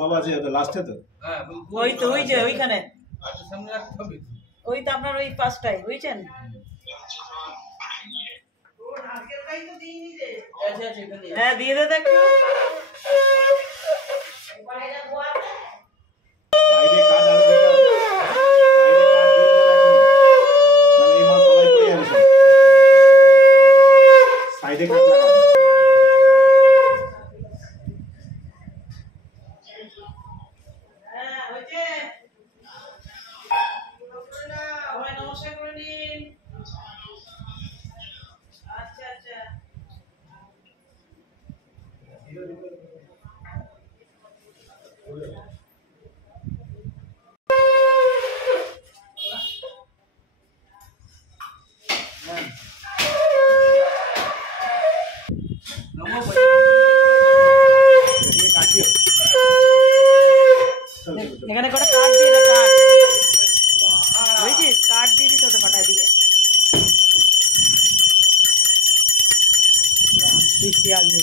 সব আছে তো লাস্টে তো ওই তো ওই যে ওইখানে সামনে রাখতে হবে ওই তো আপনার ওই পাঁচটাই বুঝছেন হ্যাঁ দিয়ে দে একটু সাইডে কাট আর দিটা সাইডে কাট দিয়ে যাবে এখন মানে এই মাল সবাই করে যাবে সাইডে কাট লাগা হ্যাঁ হইছে সবাই নমস্কার করে নিন আচ্ছা আচ্ছা এখানে করে কাট দিয়ে দে কাট বুঝছিস কাট দিয়ে দিতে হতো কাটা দিকে বৃষ্টি আসবে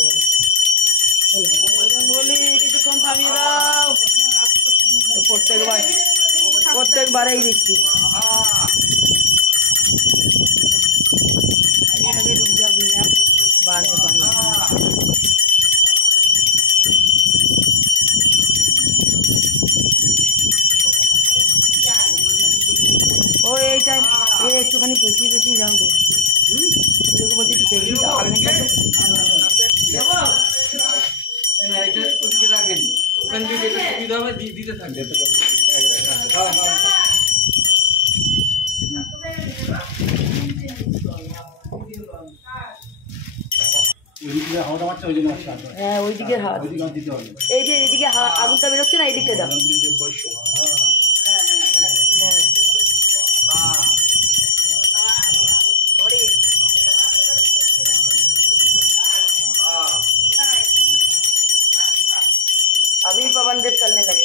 বলে বলি কিছুক্ষণ থামিয়ে দাও প্রত্যেকবারেই বৃষ্টি আগে রুক যাবি বাড়ে পানি ও এই টাইম একটুখানি পেঁচিয়ে পেঁচিয়ে যাও গো এরকম বলছি একটু পেঁচিয়ে যাও রাখেন ওখান থেকে যেটা সুবিধা হবে দিতে থাকবে হ্যাঁ ওইদিকে হাত এই যে এদিকে আগুনটা বেরোচ্ছে না এদিকে দাও अभी पवन देव चलने लगे